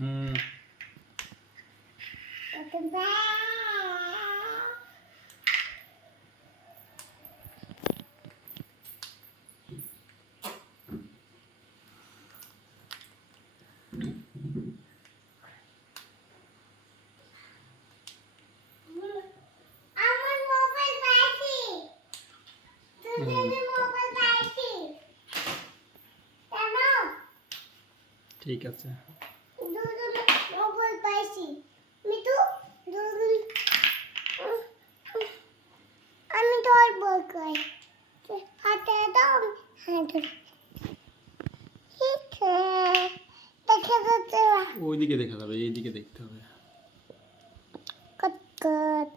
হুম ঠিক আছে আমি তো আর বল কই হাতে দাও হাতে ঠিক দেখে যাচ্ছে ওইদিকে দেখা যাবে, এইদিকে দেখতে হবে। কট কট